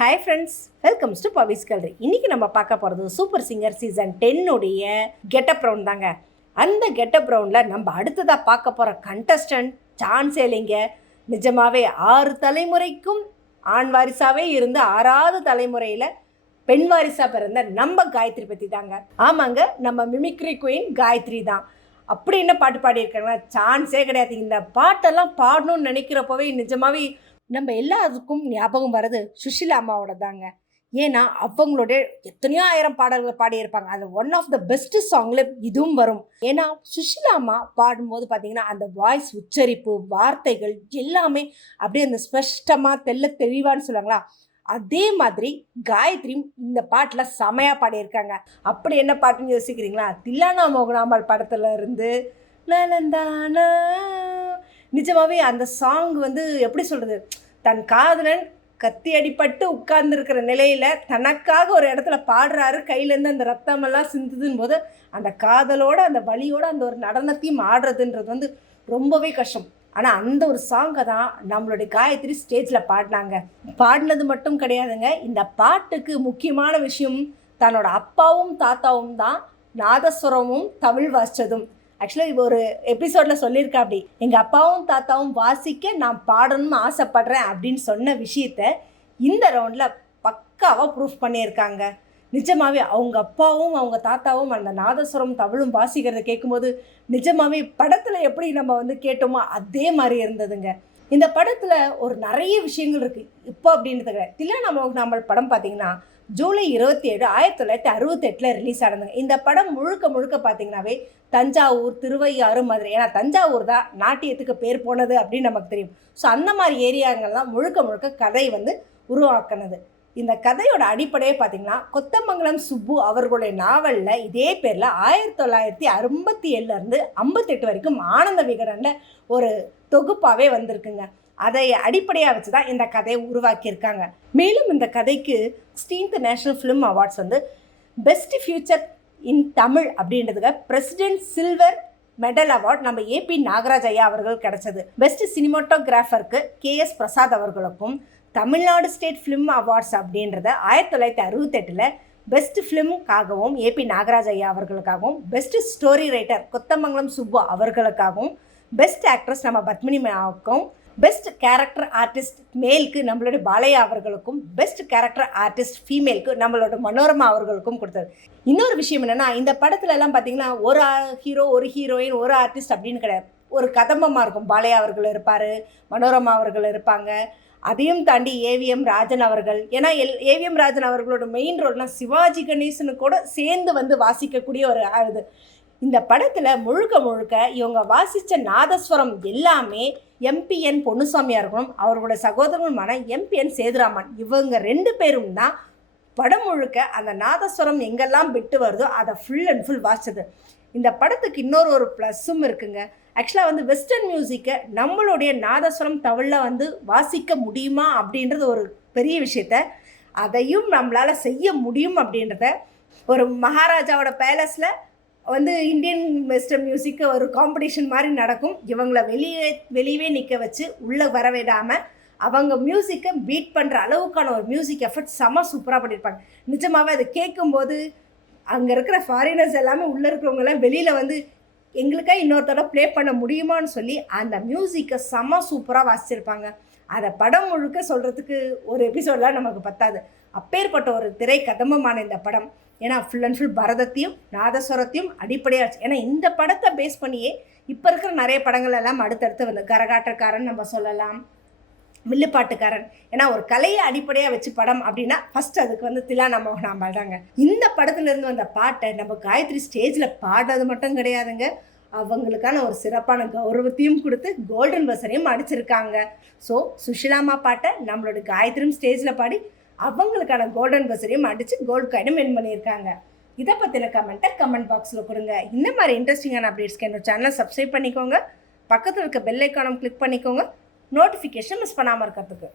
Hi friends, welcomes to பவிஸ் கல்ரி. இன்றைக்கி நம்ம பார்க்க போகிறது super singer season 10 getup round தாங்க. அந்த கெட்டப் ரவுண்டில் நம்ம அடுத்ததாக பார்க்க போகிற கண்டஸ்டன்ட் சான்ஸே இல்லைங்க. நிஜமாகவே 6 தலைமுறைக்கும் ஆண் வாரிசாகவே இருந்து 6வது தலைமுறையில் பெண் வாரிசாக பிறந்த நம்ம காயத்ரி பற்றி தாங்க. ஆமாங்க, நம்ம மிமிக்ரி குயின் காயத்ரி தான். அப்படி என்ன பாட்டு பாடியிருக்காங்க, சான்ஸே கிடையாது. இந்த பாட்டெல்லாம் பாடணும்னு நினைக்கிறப்பவே நிஜமாகவே நம்ம எல்லாருக்கும் ஞாபகம் வர்றது சுஷிலா அம்மாவோட தாங்க. ஏன்னா அவங்களுடைய எத்தனையோ 1000 பாடல்கள் பாடியிருப்பாங்க. அது ஒன் ஆஃப் த பெஸ்ட் சாங்ல இதுவும் வரும். ஏன்னா சுஷிலா அம்மா பாடும்போது பார்த்தீங்கன்னா அந்த வாய்ஸ் உச்சரிப்பு, வார்த்தைகள் எல்லாமே அப்படியே அந்த ஸ்பஷ்டமாக தெல்ல தெளிவான்னு சொல்லுவாங்களா, அதே மாதிரி காயத்ரியும் இந்த பாட்டில் செமையாக பாடியிருக்காங்க. அப்படி என்ன பாட்டுன்னு யோசிக்கிறீங்களா? தில்லானா மோகனாம்பாள் படத்துல இருந்து நலந்தானா. நிஜமாவே அந்த சாங் எப்படி சொல்கிறது, தன் காதலன் கத்தி அடிப்பட்டு உட்கார்ந்துருக்கிற நிலையில் தனக்காக ஒரு இடத்துல பாடுறாரு, கையிலேருந்து அந்த ரத்தமெல்லாம் சிந்துதுன்னு போது அந்த காதலோட அந்த வலியோட அந்த ஒரு நடனத்தையும் ஆடுறதுன்றது ரொம்பவே கஷ்டம். ஆனால் அந்த ஒரு சாங்கை தான் நம்மளுடைய காயத்ரி ஸ்டேஜில் பாடினாங்க. பாடினது மட்டும் கிடையாதுங்க, இந்த பாட்டுக்கு முக்கியமான விஷயம் தன்னோட அப்பாவும் தாத்தாவும் தான் நாதஸ்வரமும் தமிழ் வாசித்ததும். ஆக்சுவலாக இது ஒரு எபிசோடில் சொல்லியிருக்கா, அப்படி எங்கள் அப்பாவும் தாத்தாவும் வாசிக்க நான் பாடணும்னு ஆசைப்படுறேன் அப்படின்னு சொன்ன விஷயத்த இந்த ரவுண்டில் பக்காவாக ப்ரூஃப் பண்ணியிருக்காங்க. நிஜமாகவே அவங்க அப்பாவும் அவங்க தாத்தாவும் அந்த நாதஸ்வரம் தமிழும் வாசிக்கிறத கேட்கும்போது நிஜமாகவே படத்தில் எப்படி நம்ம கேட்டோமோ அதே மாதிரி இருந்ததுங்க. இந்த படத்தில் ஒரு நிறைய விஷயங்கள் இருக்குது. இப்போ அப்படின்றத தில்லானா மோகனாம்பாள் படம் பார்த்திங்கன்னா ஜூலை 27, 1968 ரிலீஸ் ஆனதுங்க. இந்த படம் முழுக்க பார்த்தீங்கன்னாவே தஞ்சாவூர், திருவையாறு, மதுரை. ஏன்னா தஞ்சாவூர் தான் நாட்டியத்துக்கு பேர் போனது அப்படின்னு நமக்கு தெரியும். ஸோ அந்த மாதிரி ஏரியாங்கள்லாம் முழுக்க கதை உருவாக்கினது. இந்த கதையோட அடிப்படையே பார்த்திங்கன்னா கொத்தமங்கலம் சுப்பு அவர்களுடைய நாவலில் இதே பேரில் 1967 58 வரைக்கும் ஆனந்த விகடனில் ஒரு தொகுப்பாகவே வந்திருக்குங்க. அதை அடிப்படையாக வச்சு தான் இந்த கதையை உருவாக்கியிருக்காங்க. மேலும் இந்த கதைக்கு 16th national film awards best future in Tamil அப்படின்றதுக்கு பிரசிடென்ட் சில்வர் மெடல் அவார்ட் நம்ம ஏபி நாகராஜ் ஐயா அவர்கள் கிடைச்சது. பெஸ்ட் சினிமாட்டோகிராஃபருக்கு KS பிரசாத் அவர்களுக்கும், தமிழ்நாடு ஸ்டேட் ஃபிலிம் அவார்ட்ஸ் அப்படின்றத 1968 பெஸ்ட் ஃபிலிமுக்காகவும் ஏபி நாகராஜ் ஐயா அவர்களுக்காகவும், best story writer Kothamangalam Subbu அவர்களுக்காகவும், பெஸ்ட் ஆக்ட்ரஸ் நம்ம பத்மினி மேவுக்கும், பெஸ்ட் கேரக்டர் ஆர்டிஸ்ட் மேலுக்கு நம்மளுடைய பாலையா அவர்களுக்கும், பெஸ்ட் கேரக்டர் ஆர்டிஸ்ட் ஃபீமேலுக்கு நம்மளோட மனோரமா அவர்களுக்கும் கொடுத்தது. இன்னொரு விஷயம் என்னென்னா, இந்த படத்துல எல்லாம் பார்த்தீங்கன்னா ஒரு ஹீரோ, ஒரு ஹீரோயின், ஒரு ஆர்டிஸ்ட் அப்படின்னு கிடையாது. ஒரு கதம்பமாக இருக்கும். பாலையா அவர்கள் இருப்பார், மனோரமா அவர்கள் இருப்பாங்க. அதையும் தாண்டி AVM ராஜன் அவர்கள். ஏன்னா AVM ராஜன் அவர்களோட மெயின் ரோல்னால் சிவாஜி கணேசனு கூட சேர்ந்து வாசிக்கக்கூடிய ஒரு இது. இந்த படத்தில் முழுக்க இவங்க வாசித்த நாதஸ்வரம் எல்லாமே MPN பொன்னுசாமியாக இருக்கணும், அவர்களோட சகோதரனுமான MPN சேதுராமன். இவங்க 2 பேரும் தான் படம் முழுக்க அந்த நாதஸ்வரம் எங்கெல்லாம் விட்டு வருதோ அதை ஃபுல் அண்ட் ஃபுல் வாசிச்சது. இந்த படத்துக்கு இன்னொரு ப்ளஸ்ஸும் இருக்குங்க. ஆக்சுவலாக வெஸ்டர்ன் மியூசிக்கை நம்மளுடைய நாதஸ்வரம் தமிழில் வாசிக்க முடியுமா அப்படின்றது ஒரு பெரிய விஷயத்த, அதையும் நம்மளால் செய்ய முடியும் அப்படின்றத ஒரு மகாராஜாவோட பேலஸில் இந்தியன் வெஸ்டர்ன் மியூசிக்கு ஒரு காம்படிஷன் மாதிரி நடக்கும். இவங்கள வெளியவே நிற்க வச்சு உள்ளே வர விடாமல் அவங்க மியூசிக்கை பீட் பண்ணுற அளவுக்கான ஒரு மியூசிக் எஃபர்ட் செம சூப்பராக பண்ணியிருப்பாங்க. நிஜமாகவே அதை கேட்கும்போது அங்கே இருக்கிற ஃபாரினர்ஸ் எல்லாமே உள்ளே இருக்கிறவங்கெல்லாம் வெளியில் எங்களுக்காக இன்னொரு தடவை ப்ளே பண்ண முடியுமான்னு சொல்லி அந்த மியூசிக்கை செம சூப்பராக வாசிச்சிருப்பாங்க. அதை படம் முழுக்க சொல்கிறதுக்கு ஒரு எபிசோடெலாம் நமக்கு பத்தாது. அப்பேற்பட்ட ஒரு திரை கதம்பமான இந்த படம். ஏன்னா ஃபுல் அண்ட் ஃபுல் பரதத்தையும் நாதஸ்வரத்தையும் அடிப்படையாச்சு. ஏன்னா இந்த படத்தை பேஸ் பண்ணியே இப்போ இருக்கிற நிறைய படங்கள் எல்லாம் அடுத்தடுத்து கரகாட்டக்காரன் நம்ம சொல்லலாம், வில்லுப்பாட்டுக்காரன். ஏன்னா ஒரு கலையை அடிப்படையாக வச்சு படம் அப்படின்னா ஃபஸ்ட் அதுக்கு தில்லானா மோகனாம்பாள் தாங்க. இந்த படத்துலேருந்து வந்த பாட்டை நம்ம காயத்ரி ஸ்டேஜில் பாடுறது மட்டும் கிடையாதுங்க, அவங்களுக்கான ஒரு சிறப்பான கௌரவத்தையும் கொடுத்து கோல்டன் பஸ்ஸரையும் அடிச்சிருக்காங்க. ஸோ சுஷிலாமா பாட்டை நம்மளோட காயத்ரியும் ஸ்டேஜில் பாடி அவங்களுக்கான கோல்டன் பஸ்ஸரையும் அடித்து கோல்டு காயினும் வின் பண்ணியிருக்காங்க. இதை பற்றின கமெண்ட்டை கமெண்ட் பாக்ஸில் கொடுங்க. இந்த மாதிரி இன்ட்ரெஸ்டிங்கான அப்டேட்ஸ்க்கு என்னோட சேனலை சப்ஸ்கிரைப் பண்ணிக்கோங்க, பக்கத்தில் இருக்க பெல் ஐக்கானும் கிளிக் பண்ணிக்கோங்க, நோட்டிஃபிகேஷன் மிஸ் பண்ணாமல் இருக்கிறதுக்கு.